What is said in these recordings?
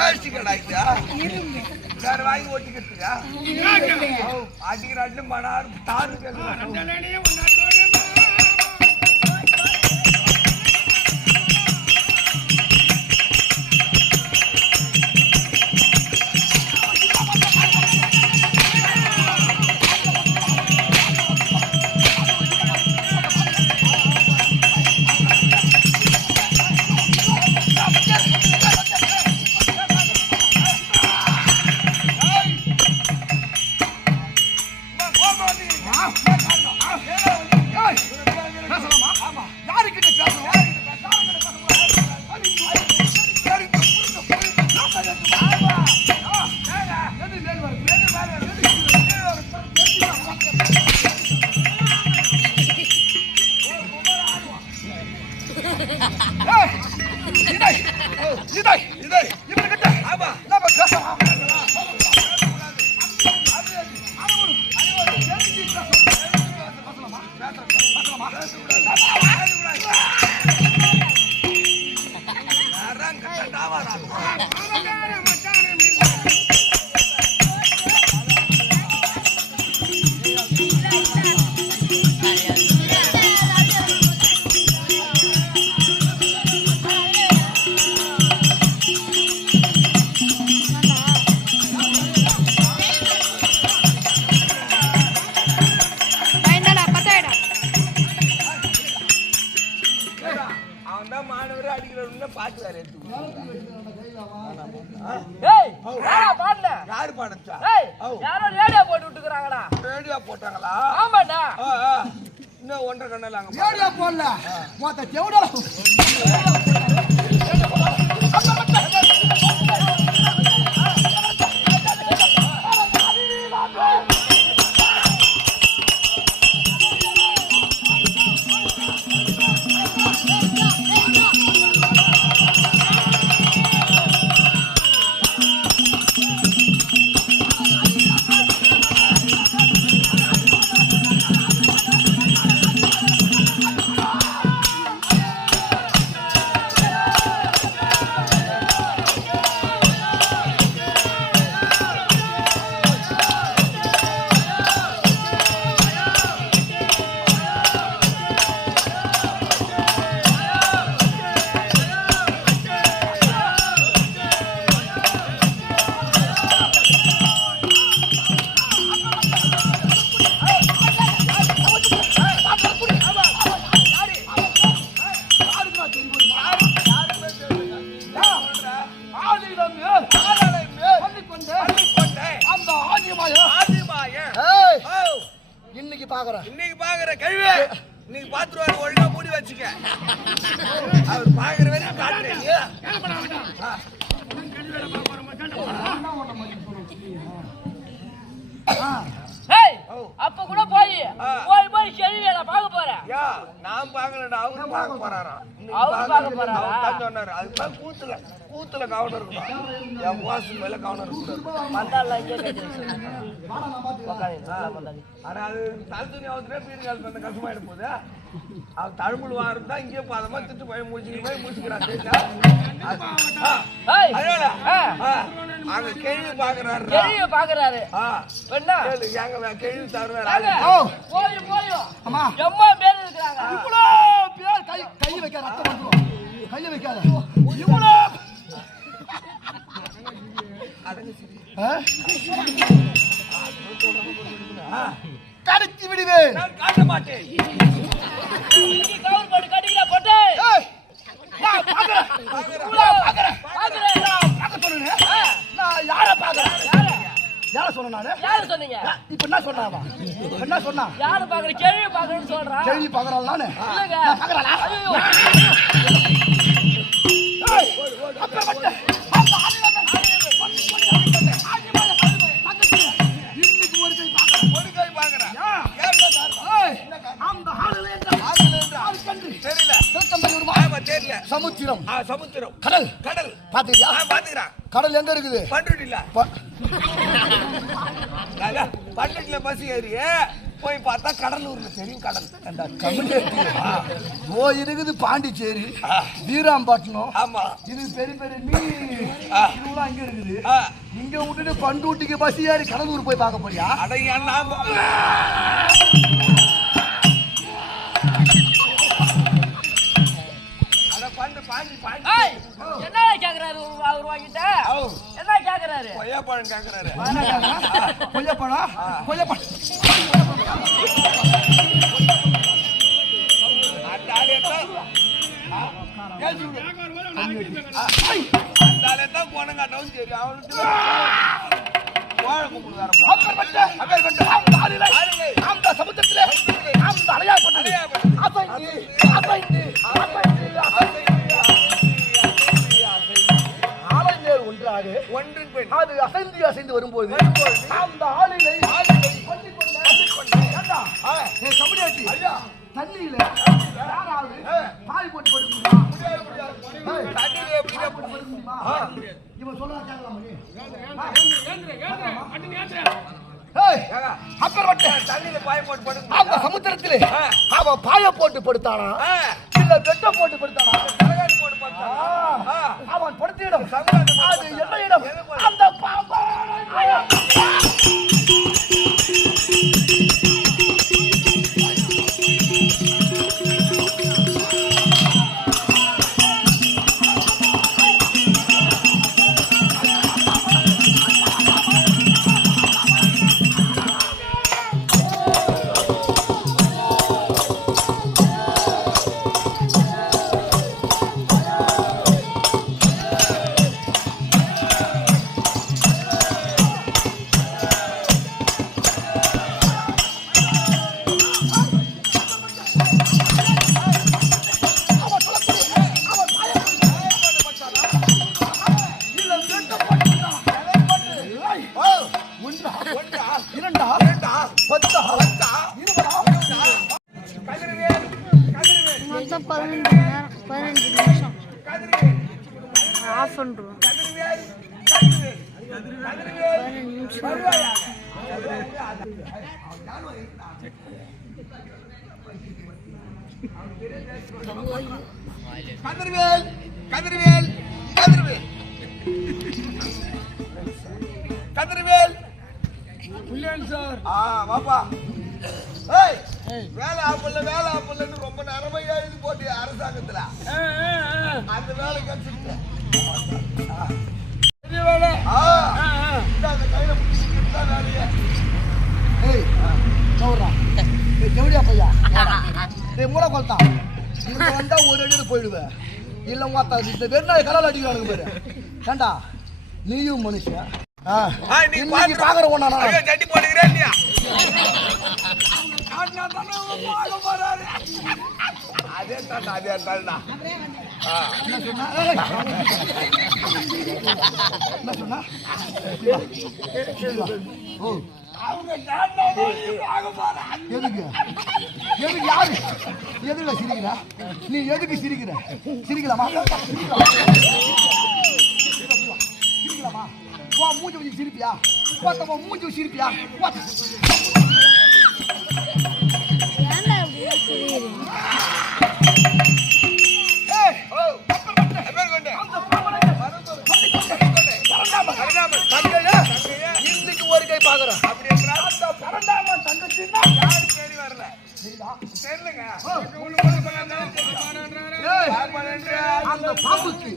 Plastic அடாய்க்குதா வேற வாங்கி ஓட்டிக்கிட்டுயா அடிக்கிறாட்டும் மனார் தாரு யாரு பாடச்சா யாரோ ரேடியோ போட்டு விட்டுக்கறாங்கடா. ரேடியோ போட்டாங்களா? ஆமாடா. இன்னும் ஒன்றரை கண்ணல அங்க ரேடியோ போடல மொத்த செவுடல இன்னைக்கு பாக்குற கழுவி இன்னைக்கு பாத்துருவாரு ஒழுங்கா மூடி வச்சுக்க. அவர் பாக்குற வரைக்கும் காட்டுறேன். அப்ப கூட போய் செல்வியல பாக்க போறேன். நான் பாக்கலடா, அவரு பாக்க போறாராம். சொன்னாரு அதுக்கு கூத்துல கவனம் இருக்கணும். என் வாசல் மேல கவனம் இருக்கணும். ஆனா அது தலை துணி வீடு காலத்து அந்த கஷ்டமாயிட போகுது. அவன் தழும்புள் வாரம் தான் இங்கே பாதமா திட்டு போய் முடிச்சுக்கிறான். அங்க கேள்வி பாக்குறாரு கேள்வி தருவாரு. கை வைக்காத கை வைக்காத கடிச்சு விடுவேன். காட்ட மாட்டேன். யார சொன்னீங்க? இப்ப என்ன சொன்னாவா? என்ன சொன்னா? யாரு பாக்குற கேள்வி பாக்குறேன்னு சொல்றா. கேள்வி பாக்குறாள் நானு. இல்லங்க. பாக்குறாளா? இன்னைக்கு ஒரு கை பாக்குறேன். அந்த ஹாலிலே தெரியல. தெரியல. சமுத்திரம். சமுத்திரம். கடல். கடல். பாத்துக்கியா? பாத்துக்கிறேன். கடல் எங்க இருக்குது? பண்ருட்டில. பண்ருட்டில பஸ் ஏறி போய் பார்த்தா கடலூர்ல தெரியும் கடல். அந்த தமிழ் ஓ இருக்குது பாண்டிச்சேரி, வீராம்பட்டினம். ஆமா, இது பெரிய பெரிய மீன் இதுலாம் அங்க இருக்குது. இங்க விட்டுட்டு பண்டூட்டிக்கு பஸ் ஏறி கடலூர் போய் பார்க்க போறியா? அடைய என்ன கேக்குறாரு அவர் வாங்கிட்ட? என்ன கேக்குறாரு? கொய்யாப்பழம் கேக்குறாரு. கொய்யாப்பழம் கொய்யாப்பழம் அந்த ஆளையத்தான் போனங்காட்டவும் சரி அவனுக்கு வாழை அந்த சமுத்திரத்திலே அந்த அலையாப்பட்டது ஒன்றின் பெண் அது அசைந்து அசைந்து வரும்போது அந்த ஆளிலை தண்ணியில பாய் போட்டு படுக்க முடியுமா? இவன் சொல்ல தண்ணியில பாய போட்டு படுக்க அந்த சமுத்திரத்திலே அவன் பாய போட்டு படுத்தானா இல்ல வெட்ட போட்டு படுத்தானா? போட்டு படுத்தானா? அவன் படுத்த இடம் அது என்ன இடம்? அந்த மொத்தம் 15 நிமிஷம் ஆஃப் பண்ணுறோம். 15 நிமிஷம். கதிர்வேல் கதிர்வேல் கதிர்வேல் கதிர்வேல் சார். வாப்பா. ஏய், வேலை ஆப்பல்லன்னு ரொம்ப நேரமையா இது போட்டு அரசாங்கத்துல அந்த வேலை கிடைச்சிட்டு அந்த கையில பிடிச்சிட்டு தான் வேலையே. எப்படியா பையா மூளை கொல்தான் இங்க வந்தா ஒரு அடியில் போயிடுவேன். இல்ல இந்த வெறுநாள் கடல் அடிக்கிறானுங்க பாரு. ஏண்டா நீயும் மனுஷன் இன்னைக்கு பாக்குற ஒண்ணா சட்டி போடுகிறேன் இல்லையா? அதே தாண்டா அதே தாண்டா. என்ன சொன்னா? எதுக்கு எதுக்கு யாரு எதுல சிரிக்கிற நீ? எதுக்கு சிரிக்கிற? சிரிக்கலாமா? சிரிக்கலாமா? வா மூஞ்சி வச்சு சிரிப்பியா? மூஞ்சி வச்சு சிரிப்பியா? ஏன்டா அப்படியே சிரிக்கிறீங்க? இன்னைக்கு ஒரு கை பாக்குறேன். அந்த பாம்புக்கு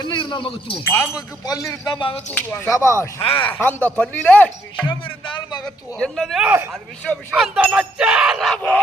என்ன இருந்தாலும் மகத்துவம். பாம்புக்கு பல்லு இருந்தா மகத்துவம். சபாஷ். அந்த பல்லிலே விஷம் இருந்தாலும் மகத்துவம். என்னது? அது விஷம். அந்த நச்சரவோ